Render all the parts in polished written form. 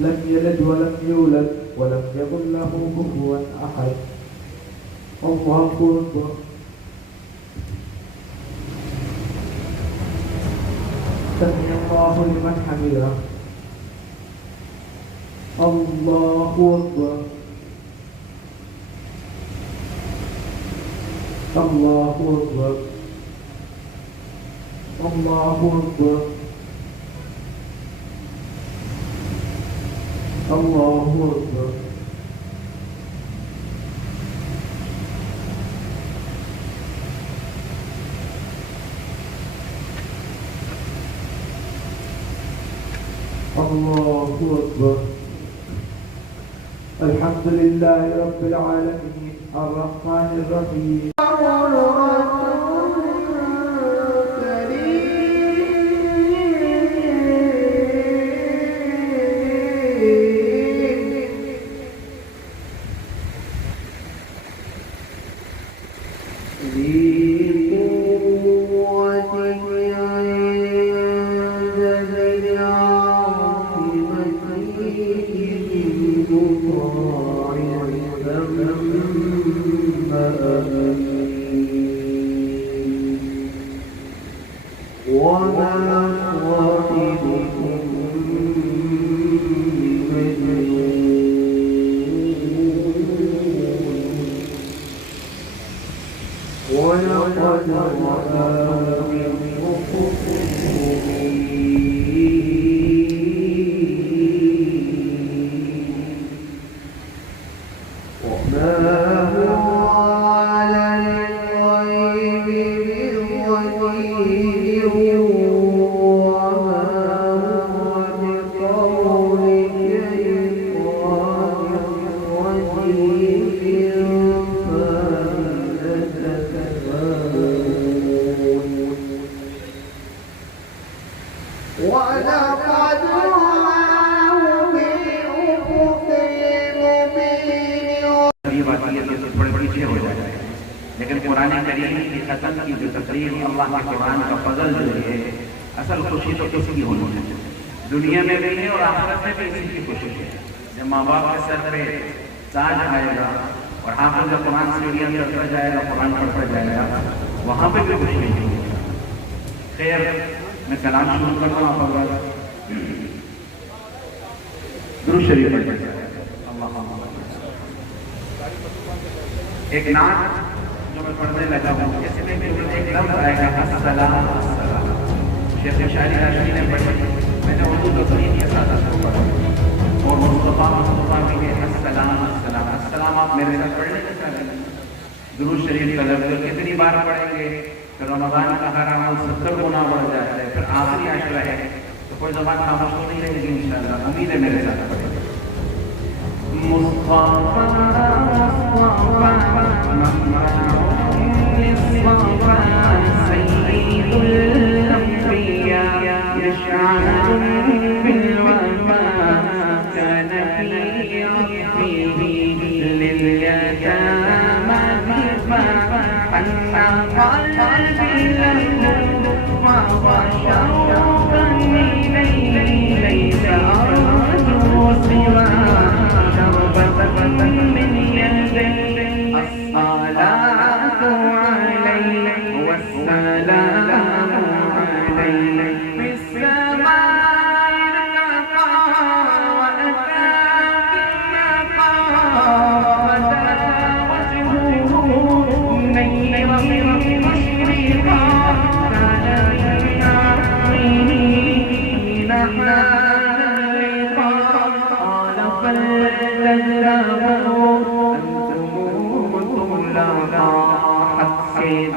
لم يلد ولم يولد ولم يكن له كفوا أحد. الله أكبر. سمع الله لمن حمده. الله أكبر. الله أكبر. الله أكبر. الله أكبر. الله أكبر. الحمد لله رب العالمين الرحمن الرحيم. لیکن قرآن کریم کی ختم کی جو تقریر اللہ کے قرآن کا فضل جو ہے اصل خوشی تو کس کی ہونی ہے؟ دنیا میں بھی ہے اور آخرت میں بھی اسی کی خوشی ہے. جب ماں باپ کے سر پہ تاج آئے گا اور حافظ کا قرآن سیڑھیاں چڑھتا جائے گا، قرآن پڑھتا جائے گا، وہاں پہ بھی خوشی ہے. خیر میں کلام شروع کرتا ہوں. درود شریف پڑھ لیتے ہیں. ایک نعت جو میں پڑھنے لگا ہوں اس میں ایک لفظ آئے گا السلام السلام. شیخ شاعری راشدی نے پڑھی، میں نے اردو تصریح کے ساتھ اس کو پڑھا اور مصطفیٰ بھی ہے السلام السلام. السلام آپ میرے ساتھ پڑھنے کے ساتھ درود شریف کا لفظ کتنی بار پڑھیں گے کہ رمضان کا ہر عمل 70 گنا بڑھ جاتا ہے. پھر آخری عشرہ ہے تو کوئی زبان خاموش تو نہیں رہے گی انشاءاللہ. امید ہے میرے ساتھ پڑھیں گے. مصطفیٰ سيد الأنبياء يشعر بالوفاء كان في عطفه لليتامى كفاء حتى قلبي له وهو شوقا إليه ليس أرجو سواه شربة من يده الصلاة عليه والسلام عليه في السماء ارتقى وأتى بالنقاء بدا وجهه منيرا مشرقا كان ينعطيه نحى اللقاء قال فلتجربوا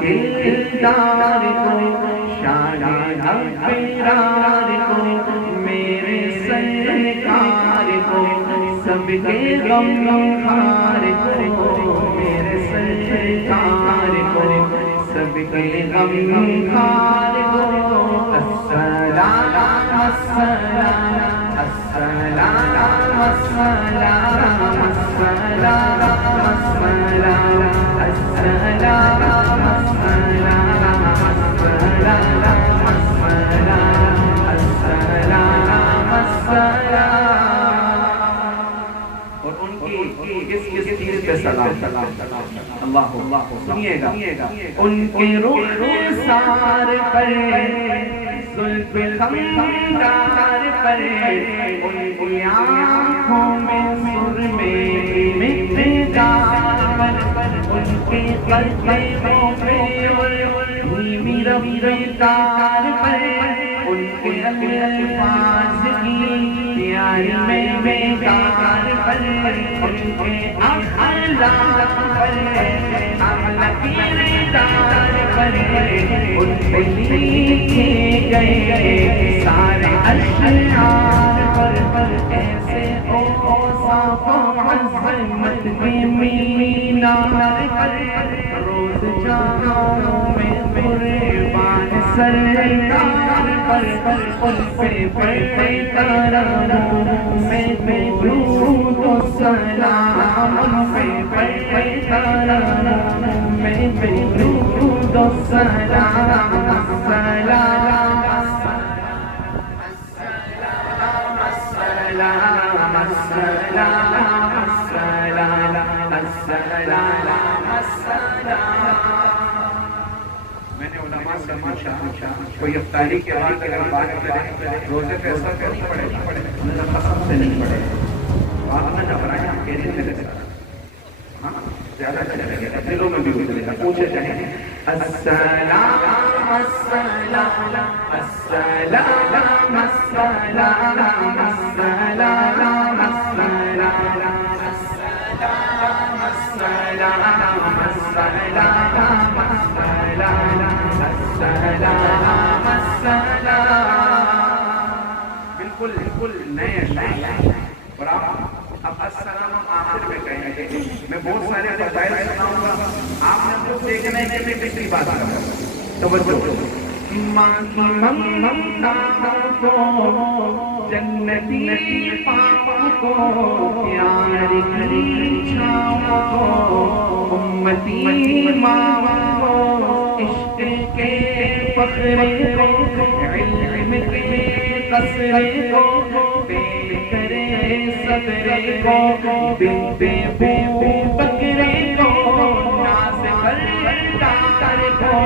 دلدار کو شان ابرار کو میرے سرکار کو سب کے غم خار کو میرے سرکار کو سب کے غم خار کو السلام السلام السلام السلام السلام السلام السلام سلام اللہ سنیے گا ان کے رخسار پر زلف خمدار پر ان کی آنکھوں میں سرمے مقدار ان کے قدموں پہ دھیمی رفتار پر ان کے الفاظ کی پیاری میں بیکار پر ان کے اخلاق پر اخلاق کی دار پر ان پہ لکھے گئے سارے اشعار پر ایسے اوصاف و عظمت کے مینار پر روز جاؤں میں قربان سرکار پر ان پہ پڑھتے ترنم میں درود و سلام ان پہ پڑھتے ترنم میں درود و سلام السلام السلام السلام السلام السلام میں نے علماء سے پوچھا کوئی افطاری کے بعد اگر بات کرے روزے پہ اثر تو نہیں پڑے انہوں نے قسم سے نہیں پڑے آپ نے گھبرایا ہم کہہ رہے تھے ہاں زیادہ چلے گا دلوں میں بھی اترے گا پوچھے چاہیں السلام السلام السلام السلام السلام بالکل نئے اشعار اور آپ اب السلام آخر میں کہیں گے میں بہت سارے فضائل سناؤں گا آپ نے تو دیکھنا ہے کہ میں کتنی بات کر رہا ہوں توجہ جنتی پاپا کو پیار کی چھاؤں کو امتی ماں کو عشق کے فخر کو علم کے قصر کو بے کرے صدر کو بنت بو بکرے کو ناز بردار کو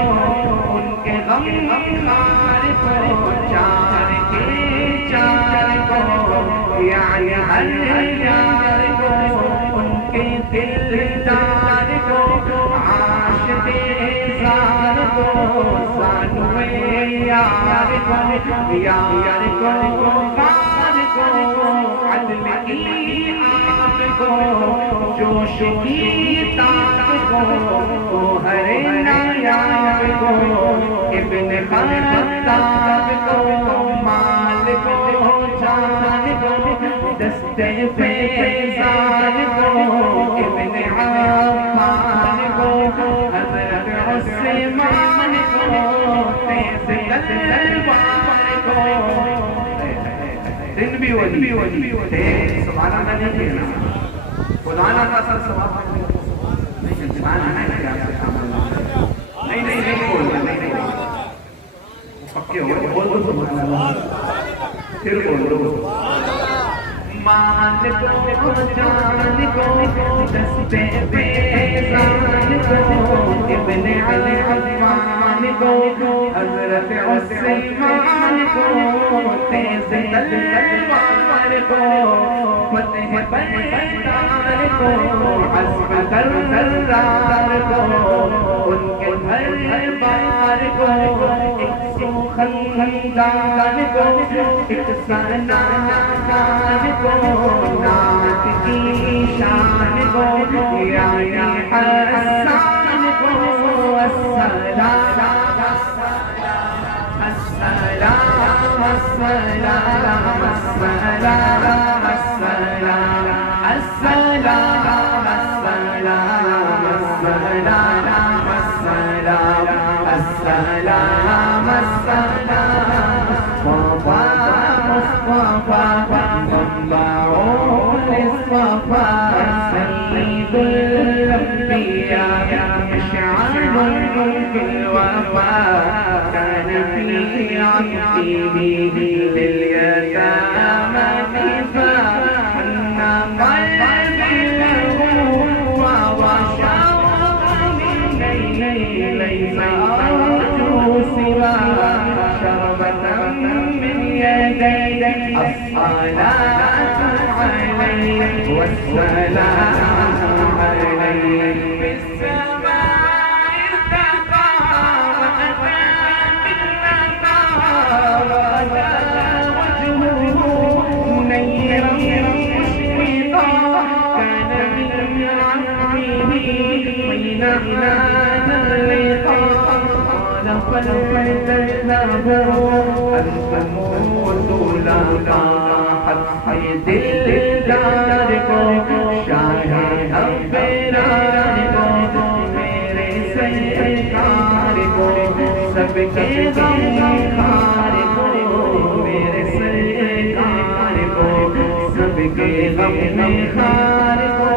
ان کے غم خار کو چار کے چار کو یعنی ہر یار کو ان کے دلدار کو عاشق زار کو سانوے یار کو یار کو غار کو عدل کی آب کو جوش کی تاب کو ہر نایاب کو ابن خطاب کو مال کو جان کو دستے فیضان کو ابن عفان کو حضرت عثمان کو تیز تلوار کو دن بھی وہی سبحان اللہ نہیں کہنا خدا نہ کا سر ثواب نہیں انسان ہے نا کیا نہیں بولنا نہیں پکے ہو بول دو سبحان اللہ پھر بول دو مال کو جان کو دستے فیضان کو ابن عفان کو حضرت عثمان کو تیز تلوار کو فتح بردار کو عزم کررار کو ان کے ہر بار کو ایک سو خندان کو ایک سنا خان کو نعت کی شان کو یا حسان کو السلام السلام السلام السلام السلام السلام السلام السلام السلام السلام مصطفى منبع للصفا سيد الأنبياء مشعل في الوفاء كان في عبده لليتامى كفاء أن قلبي له والسلام عليه في السماء ارتقى وأتى بالنقى وأتى وجهه منيرا مشرقا كان من عمره حين كان اللقاء قال فلتذهب أنتم وسولاقا حيث الدار کو شاہ ابرار کو میرے سرکار کو سب کے غم خار کو میرے سرکار کو سب کے غم خار کو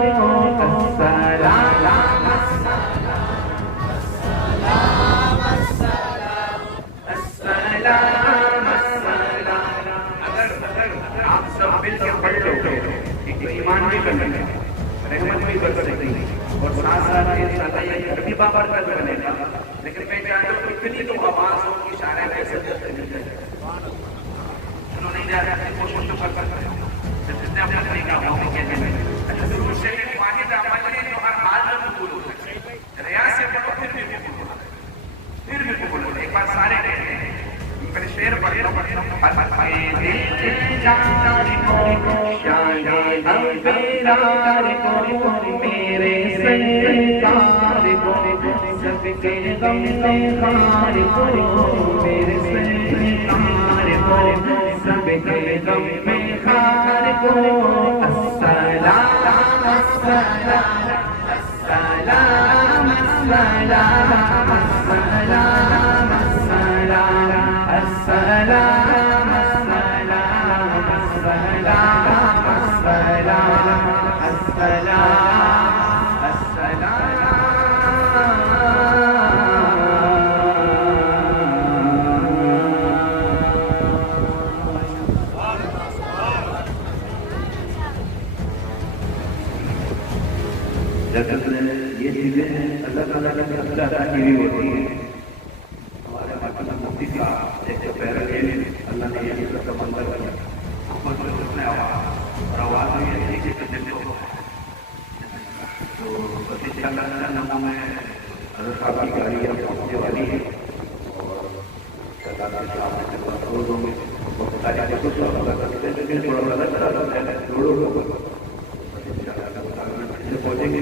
السلام ایمان بھی بن سکے رحمت بھی بن سکتی اور ساتھ ساتھ انشاءاللہ یہ کبھی بابرکت بنے گا لیکن میں چاہتا ہوں اتنی تو آواز ہو کہ اشارہ کیسے مل جائے چلو نہیں جا رہا ہے کوشش تو کر سکتے ہیں جتنے اپنا طریقہ ہو کہتے ہیں اچھا ضرور شریف واحد عمل ہے جو ہر حال میں قبول ہو سکے ریاض سے پڑھو پھر بھی قبول ہوتا ہے پھر بھی قبول ہوتا ہے ایک بار سارے کہتے ہیں پھر شعر پڑھتا ہوں میرے سرکار کو سب کے غم خار کو میرے سرکار کو سب کے غم خار کو السلام السلام السلام السلام السلام السلام السلام یہ چیزیں اللہ تعالیٰ کا سچا کی ہوتی ہے ہمارے ماتمہ مفتی کا ایک پیرا اللہ نے یہ کا منظر کیا اور آواز میں یہ کہ تو نمبر میں حضرت صاحب کی گاڑی پہنچنے والی ہے اور پہنچیں گے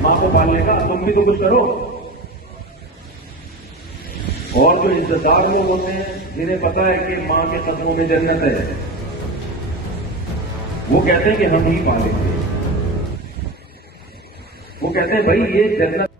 ماں کو پالنے کا تم بھی تو کچھ کرو. اور جو عزت دار لوگ ہوتے ہیں جنہیں پتا ہے کہ ماں کے قدموں میں جنت ہے وہ کہتے ہیں کہ ہم ہی پالیں گے. وہ کہتے ہیں بھائی یہ جنت